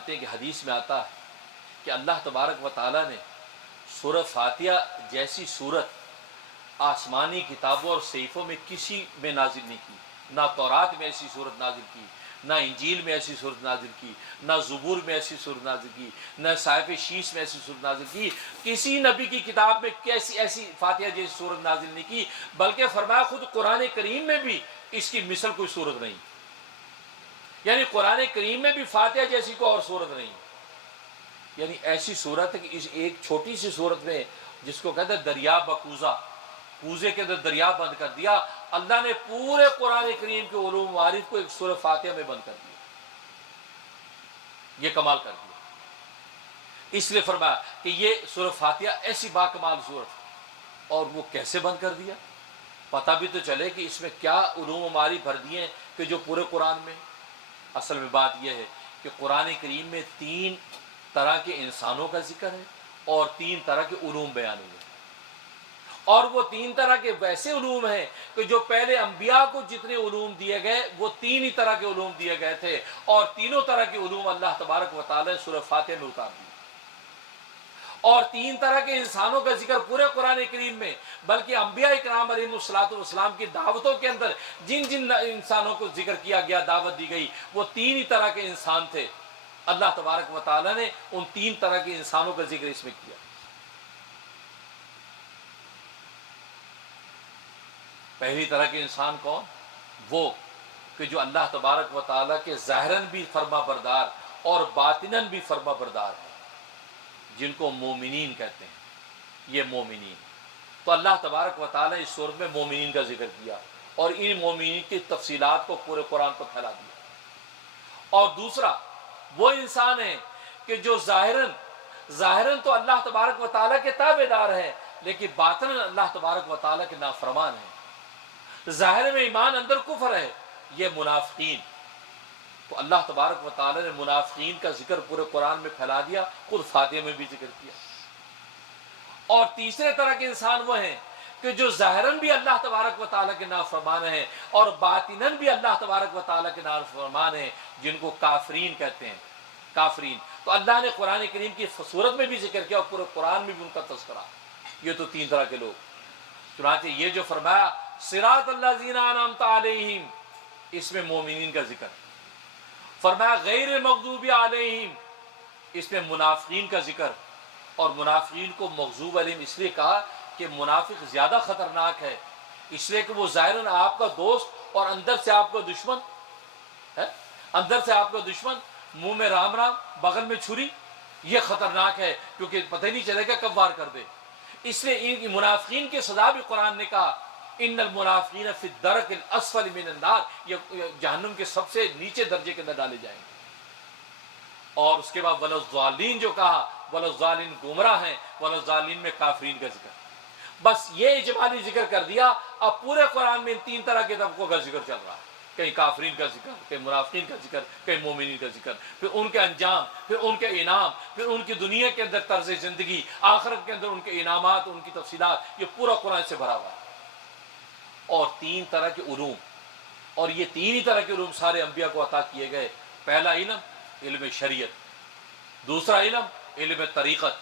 جانتے ہیں کہ حدیث میں آتا ہے کہ اللہ تبارک و تعالیٰ نے سورہ فاتحہ جیسی صورت آسمانی کتابوں اور صحیفوں میں کسی میں نازل نہیں کی. نہ تورات میں ایسی صورت نازل کی، نہ انجیل میں ایسی صورت نازل کی، نہ زبور میں ایسی صورت نازل کی، نہ صحائف شیش میں ایسی صورت نازل کی. کسی نبی کی کتاب میں ایسی فاتحہ جیسی صورت نازل نہیں کی، بلکہ فرمایا خود قرآن کریم میں بھی اس کی مثل کوئی صورت نہیں. یعنی قرآن کریم میں بھی فاتحہ جیسی کوئی اور صورت نہیں. یعنی ایسی صورت ہے کہ اس ایک چھوٹی سی صورت میں، جس کو کہتے ہیں دریا بکوزہ، کوزے کے اندر دریا بند کر دیا، اللہ نے پورے قرآن کریم کے علوم و معارف کو ایک سورہ فاتحہ میں بند کر دیا. یہ کمال کر دیا. اس لیے فرمایا کہ یہ سورہ فاتحہ ایسی باکمال صورت ہے. اور وہ کیسے بند کر دیا؟ پتہ بھی تو چلے کہ اس میں کیا علوم و معارف بھر دیے کہ جو پورے قرآن میں. اصل میں بات یہ ہے کہ قرآن کریم میں 3 طرح کے انسانوں کا ذکر ہے اور 3 طرح کے علوم بیان ہوئے. اور وہ 3 طرح کے ویسے علوم ہیں کہ جو پہلے انبیاء کو جتنے علوم دیے گئے وہ 3 ہی طرح کے علوم دیے گئے تھے، اور تینوں طرح کے علوم اللہ تبارک و تعالی نے سورہ فاتحہ میں اتار دیے. اور 3 طرح کے انسانوں کا ذکر پورے قرآن کریم میں، بلکہ انبیاء اکرام علیہ الصلوۃ والسلام کی دعوتوں کے اندر جن جن انسانوں کو ذکر کیا گیا، دعوت دی گئی، وہ 3 ہی طرح کے انسان تھے. اللہ تبارک و تعالی نے ان 3 طرح کے انسانوں کا ذکر اس میں کیا. پہلی طرح کے انسان کون؟ وہ کہ جو اللہ تبارک و تعالیٰ کے ظاہراً بھی فرما بردار اور باطناً بھی فرما بردار ہیں، جن کو مومنین کہتے ہیں. یہ مومنین، تو اللہ تبارک و تعالیٰ نے اس صورت میں مومنین کا ذکر کیا اور ان مومنین کی تفصیلات کو پورے قرآن پر پھیلا دیا. اور دوسرا وہ انسان ہیں کہ جو ظاہراً تو اللہ تبارک و تعالیٰ کے تابع دار ہیں، لیکن باطناً اللہ تبارک و تعالیٰ کے نافرمان ہیں. ظاہر میں ایمان، اندر کفر ہے. یہ منافقین. تو اللہ تبارک و تعالی نے منافقین کا ذکر پورے قرآن میں پھیلا دیا، خود فاتحہ میں بھی ذکر کیا. اور تیسرے طرح کے انسان وہ ہیں کہ جو ظاہراً بھی اللہ تبارک و تعالیٰ کے نافرمان ہیں اور باطناً بھی اللہ تبارک و تعالیٰ کے نافرمان ہیں، جن کو کافرین کہتے ہیں. کافرین. تو اللہ نے قرآن کریم کی صورت میں بھی ذکر کیا اور پورے قرآن میں بھی ان کا تذکرہ. یہ تو 3 طرح کے لوگ. چنانچہ یہ جو فرمایا صراط الذین انعمت علیہم، اس میں مومنین کا ذکر. فرمایا غیر مغضوب علیہم، اس میں منافقین کا ذکر. اور منافقین کو مغضوب علیہم اس لیے کہا کہ منافق زیادہ خطرناک ہے، اس لیے کہ وہ ظاہراً آپ کا دوست اور اندر سے آپ کا دشمن ہے. اندر سے آپ کا دشمن، منہ میں رام رام، بغل میں چھری. یہ خطرناک ہے کیونکہ پتہ نہیں چلے گا کب وار کر دے. اس لیے ان منافقین کی سزا بھی قرآن نے کہا ان المنافقین فی الدرک الاسفل من النار، یہ جہنم کے سب سے نیچے درجے کے اندر ڈالے جائیں گے. اور اس کے بعد وللضالین جو کہا، وللضالین گمراہ ہیں، وللضالین میں کافرین کا ذکر. بس یہ اجمالی ذکر کر دیا. اب پورے قرآن میں ان 3 طرح کے طبقوں کا ذکر چل رہا ہے. کہیں کافرین کا ذکر، کہیں منافقین کا ذکر، کہیں مومنین کا ذکر، پھر ان کے انجام، پھر ان کے انعام، پھر ان کی دنیا کے اندر طرز زندگی، آخرت کے اندر ان کے انعامات، ان کی تفصیلات. یہ پورا قرآن سے بھرا ہوا ہے. اور 3 طرح کے علوم، اور یہ 3 ہی طرح کے علوم سارے انبیاء کو عطا کیے گئے. پہلا علم، علم شریعت. دوسرا علم، علم طریقت.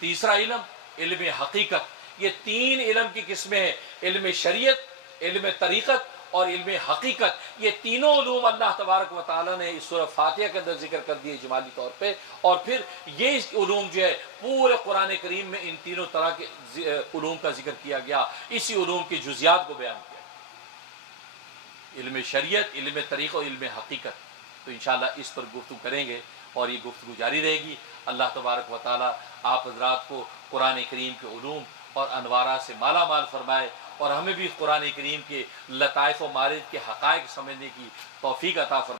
تیسرا علم، علم حقیقت. یہ 3 علم کی قسمیں ہیں، علم شریعت، علم طریقت اور علم حقیقت. یہ تینوں علوم اللہ تبارک و تعالیٰ نے اس سورہ فاتحہ کے اندر ذکر کر دیے اجمالی طور پہ. اور پھر یہ علوم جو ہے پورے قرآن کریم میں ان تینوں طرح کے علوم کا ذکر کیا گیا. اسی علوم کی جزیات کو بیان کیا، علم شریعت، علم طریقہ اور علم حقیقت. تو انشاءاللہ اس پر گفتگو کریں گے اور یہ گفتگو جاری رہے گی. اللہ تبارک و تعالیٰ آپ حضرات کو قرآن کریم کے علوم اور انوارات سے مالا مال فرمائے، اور ہمیں بھی قرآن کریم کے لطائف و معارف کے حقائق سمجھنے کی توفیق عطا فرمائے.